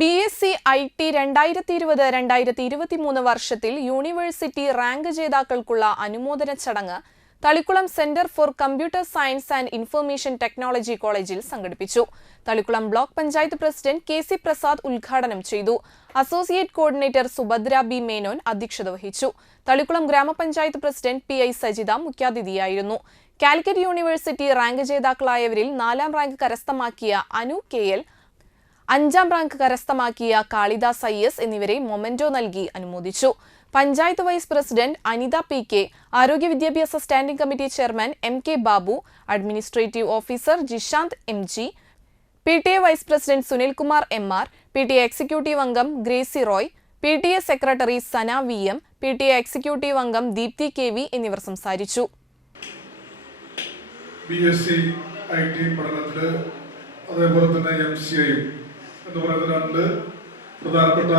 B S C I T രണ്ടായിരത്തി ഇരുപത് രണ്ടായിരത്തി ഇരുപത്തി മൂന്ന് വർഷത്തിൽ യൂണിവേഴ്സിറ്റി റാങ്ക് ജേതാക്കൾക്കുള്ള അനുമോദന ചടങ്ങ് Thalikulam centre for computer science and information technology കോളേജിൽ സംഘടിപ്പിച്ചു. Thalikulam block panchayat president K C Prasad ഉദ്ഘാടനം ചെയ്തു. Associate coordinator Subhadra B Menon അധ്യക്ഷത വഹിച്ചു. തളിക്കുളം ഗ്രാമപഞ്ചായത്ത് പ്രസിഡന്റ് പി ഐ സജിത മുഖ്യാതിഥിയായിരുന്നു. കാലിക്കറ്റ് യൂണിവേഴ്സിറ്റി റാങ്ക് ജേതാക്കളായവരിൽ നാലാം റാങ്ക് കരസ്ഥമാക്കിയ അനു കെ എൽ അഞ്ചാം റാങ്ക് കരസ്ഥമാക്കിയ കാളിദാസ് ഐ എസ് എന്നിവരെ മൊമെന്റോ നൽകി അനുമോദിച്ചു. Panchayat vice president Anitha P K ആരോഗ്യ വിദ്യാഭ്യാസ standing committee chairman M K Babu administrative officer Jishanth M G P T A vice president Sunilkumar M R P T executive അംഗം Gracy Roy P T A secretary Sana V M P T A executive അംഗം Deepthi K V എന്നിവർ സംസാരിച്ചു. B S C I T പഠനത്തിൽ അതേപോലെ തന്നെ M C ഐയും എന്ന് പറയുന്ന രണ്ട് പ്രധാനപ്പെട്ട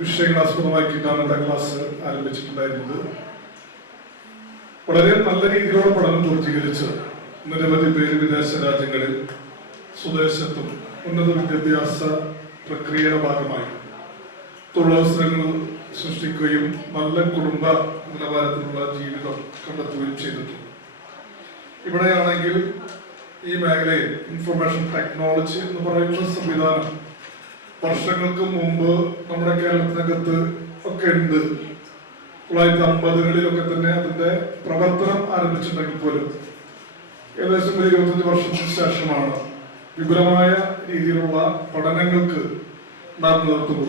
വിഷയങ്ങൾ ആസ്പദമാക്കിയിട്ടാണ് ഇവിടെ ക്ലാസ് ആരംഭിച്ചിട്ടുണ്ടായിരുന്നത്. വളരെ നല്ല രീതിയിലുള്ള പഠനം പൂർത്തീകരിച്ച് നിരവധി പേര് വിദേശ രാജ്യങ്ങളിൽ സ്വദേശത്തും ഉന്നത വിദ്യാഭ്യാസ പ്രക്രിയയുടെ ഭാഗമായി തൊഴിലവസരങ്ങൾ സൃഷ്ടിക്കുകയും നല്ല കുടുംബ നിലവാരത്തിലുള്ള ജീവിതം കണ്ടെത്തുകയും ചെയ്തിട്ടുണ്ട്. ഇവിടെയാണെങ്കിൽ ഈ മേഖലയിൽ ഇൻഫർമേഷൻ ടെക്നോളജി എന്ന് പറയുന്ന സംവിധാനം വർഷങ്ങൾക്ക് മുമ്പ് നമ്മുടെ കേരളത്തിനകത്ത് ഒക്കെ ഉണ്ട് തൊള്ളായിരത്തി അമ്പതുകളിലൊക്കെ തന്നെ അതിന്റെ പ്രവർത്തനം ആരംഭിച്ചിട്ടുണ്ടെങ്കിൽ പോലും ഏകദേശം ഒരു ഇരുപത്തഞ്ച് വർഷത്തിന് ശേഷമാണ് വിപുലമായ രീതിയിലുള്ള പഠനങ്ങൾക്ക് നാം കൊടുക്കുന്നത്.